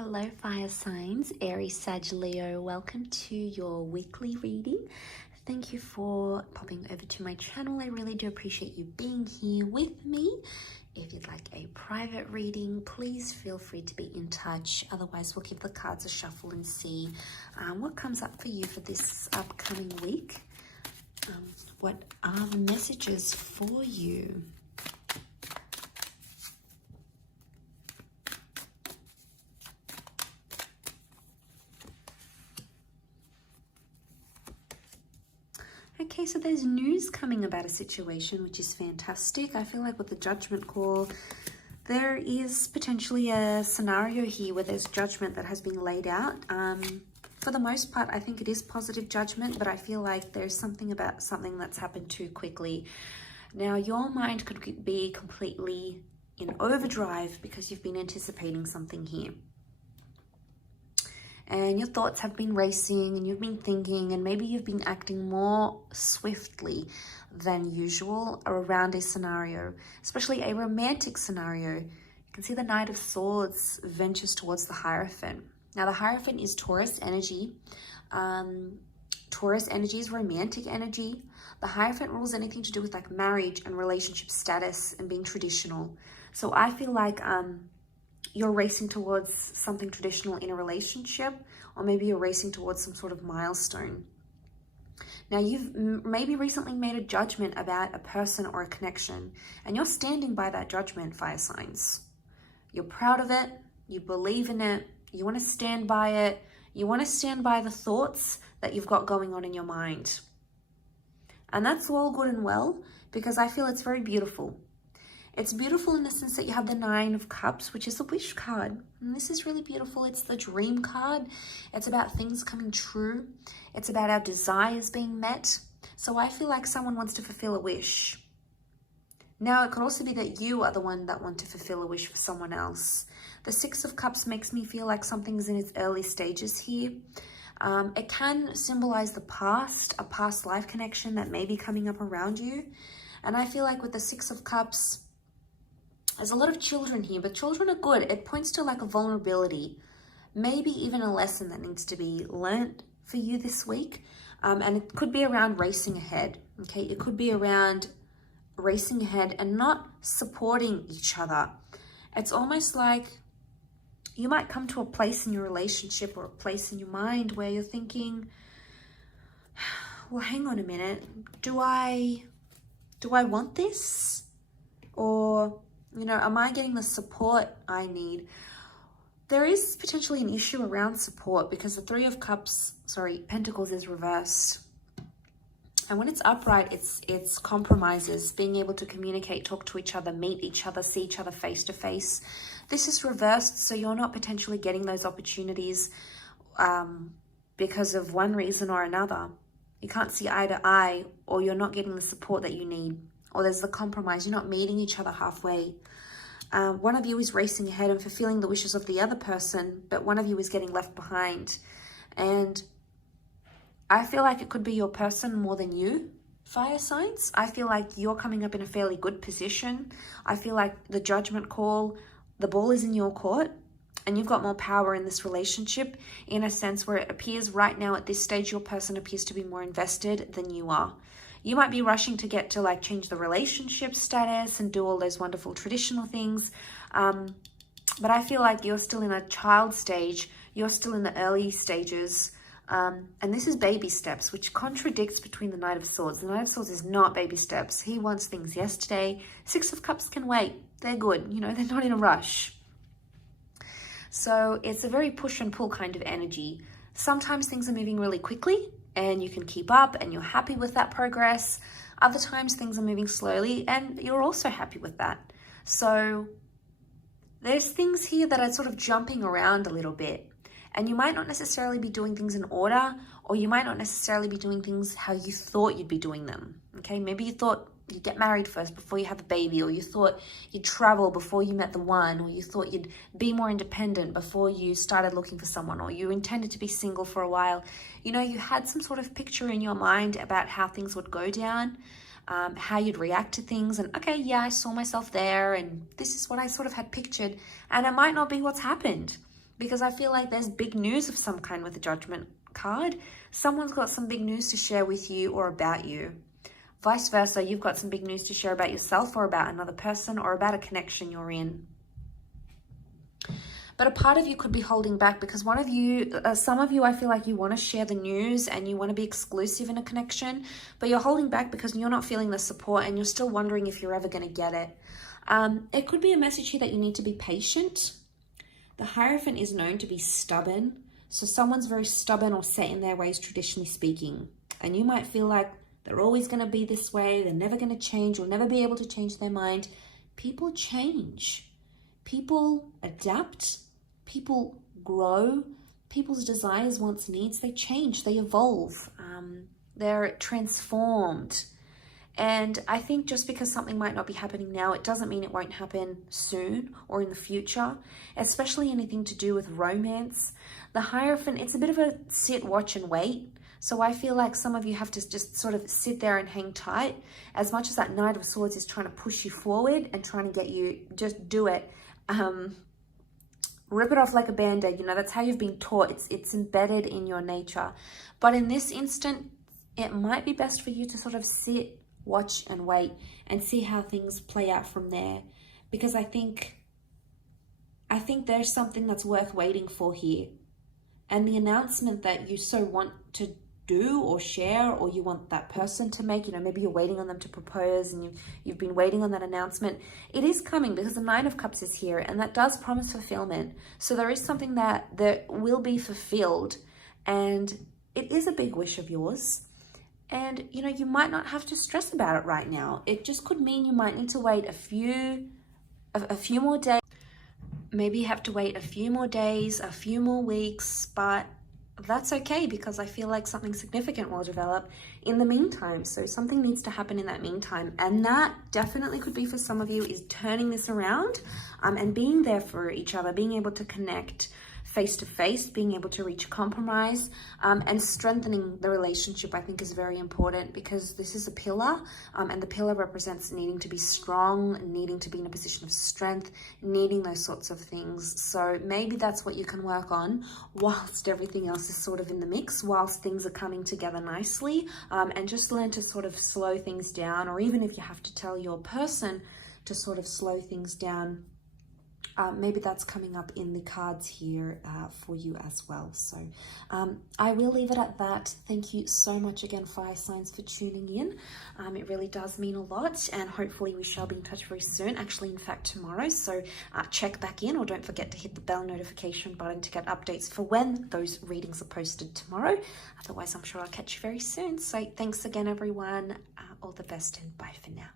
Hello fire signs, Aries, Sag, Leo. Welcome to your weekly reading. Thank you for popping over to my channel. I really do appreciate you being here with me. If you'd like a private reading, please feel free to be in touch. Otherwise, we'll give the cards a shuffle and see what comes up for you for this upcoming week. What are the messages for you? Okay, so there's news coming about a situation, which is fantastic. I feel like with the judgment call, there is potentially a scenario here where there's judgment that has been laid out. For the most part, I think it is positive judgment, but I feel like there's something about something that's happened too quickly. Now, your mind could be completely in overdrive because you've been anticipating something here. And your thoughts have been racing and you've been thinking, and maybe you've been acting more swiftly than usual around a scenario, especially a romantic scenario. You can see the Knight of Swords ventures towards the Hierophant. Now, the Hierophant is Taurus energy. Taurus energy is romantic energy. The Hierophant rules anything to do with like marriage and relationship status and being traditional. So I feel like you're racing towards something traditional in a relationship, or maybe you're racing towards some sort of milestone. Now, you've maybe recently made a judgment about a person or a connection, and you're standing by that judgment, fire signs. You're proud of it, you believe in it, you want to stand by it, you want to stand by the thoughts that you've got going on in your mind. And that's all good and well, because I feel it's very beautiful. It's beautiful in the sense that you have the Nine of Cups, which is a wish card. And this is really beautiful. It's the dream card. It's about things coming true. It's about our desires being met. So I feel like someone wants to fulfill a wish. Now, it could also be that you are the one that want to fulfill a wish for someone else. The Six of Cups makes me feel like something's in its early stages here. It can symbolize the past, a past life connection that may be coming up around you. And I feel like with the Six of Cups, there's a lot of children here, but children are good. It points to like a vulnerability, maybe even a lesson that needs to be learnt for you this week. And it could be around racing ahead, okay? It could be around racing ahead and not supporting each other. It's almost like you might come to a place in your relationship or a place in your mind where you're thinking, well, hang on a minute. Do I want this? Or, you know, am I getting the support I need? There is potentially an issue around support because the Three of Pentacles is reversed. And when it's upright, it's compromises, being able to communicate, talk to each other, meet each other, see each other face to face. This is reversed, so you're not potentially getting those opportunities because of one reason or another. You can't see eye to eye, or you're not getting the support that you need. Or there's the compromise, you're not meeting each other halfway. One of you is racing ahead and fulfilling the wishes of the other person, but one of you is getting left behind. And I feel like it could be your person more than you, fire signs. I feel like you're coming up in a fairly good position. I feel like the judgment call, the ball is in your court, and you've got more power in this relationship in a sense where it appears right now at this stage, your person appears to be more invested than you are. You might be rushing to get to like change the relationship status and do all those wonderful traditional things. But I feel like you're still in a child stage. You're still in the early stages. And this is baby steps, which contradicts between the Knight of Swords. The Knight of Swords is not baby steps. He wants things yesterday. Six of Cups can wait. They're good. You know, they're not in a rush. So it's a very push and pull kind of energy. Sometimes things are moving really quickly and you can keep up and you're happy with that progress. Other times things are moving slowly and you're also happy with that. So there's things here that are sort of jumping around a little bit, and you might not necessarily be doing things in order, or you might not necessarily be doing things how you thought you'd be doing them. Okay, maybe you thought you'd get married first before you have a baby, or you thought you'd travel before you met the one, or you thought you'd be more independent before you started looking for someone, or you intended to be single for a while. You know, you had some sort of picture in your mind about how things would go down, how you'd react to things, and okay, yeah, I saw myself there, and this is what I sort of had pictured, and it might not be what's happened. because I feel like there's big news of some kind with the Judgment card. Someone's got some big news to share with you or about you. Vice versa, you've got some big news to share about yourself or about another person or about a connection you're in. But a part of you could be holding back because one of you, some of you, I feel like you want to share the news and you want to be exclusive in a connection, but you're holding back because you're not feeling the support and you're still wondering if you're ever going to get it. It could be a message here that you need to be patient. The Hierophant is known to be stubborn. So someone's very stubborn or set in their ways, traditionally speaking. And you might feel like they're always going to be this way. They're never going to change. You'll never be able to change their mind. People change. People adapt. People grow. People's desires, wants, needs, they change. They evolve. They're transformed. And I think just because something might not be happening now, it doesn't mean it won't happen soon or in the future, especially anything to do with romance. The Hierophant, it's a bit of a sit, watch, and wait. So I feel like some of you have to just sort of sit there and hang tight. As much as that Knight of Swords is trying to push you forward and trying to get you, just do it. Rip it off like a band-aid. You know, that's how you've been taught. It's embedded in your nature. But in this instant, it might be best for you to sort of sit, watch, and wait and see how things play out from there. Because I think there's something that's worth waiting for here. And the announcement that you so want to do or share, or you want that person to make, you know, maybe you're waiting on them to propose and you've been waiting on that announcement. It is coming because the Nine of Cups is here and that does promise fulfillment. So there is something that will be fulfilled, and it is a big wish of yours. And, you know, you might not have to stress about it right now. It just could mean you might need to wait a few more days. Maybe you have to wait a few more days, a few more weeks, but that's okay because I feel like something significant will develop in the meantime. So something needs to happen in that meantime. And that definitely could be for some of you is turning this around and being there for each other, being able to connect face to face, being able to reach a compromise, and strengthening the relationship, I think, is very important because this is a pillar, and the pillar represents needing to be strong, needing to be in a position of strength, needing those sorts of things. So maybe that's what you can work on whilst everything else is sort of in the mix, whilst things are coming together nicely, and just learn to sort of slow things down, or even if you have to tell your person to sort of slow things down, maybe that's coming up in the cards here for you as well. So I will leave it at that. Thank you so much again, fire signs, for tuning in. It really does mean a lot, and hopefully we shall be in touch very soon, actually in fact tomorrow. So check back in, or don't forget to hit the bell notification button to get updates for when those readings are posted tomorrow. Otherwise, I'm sure I'll catch you very soon. So thanks again, everyone. All the best, and bye for now.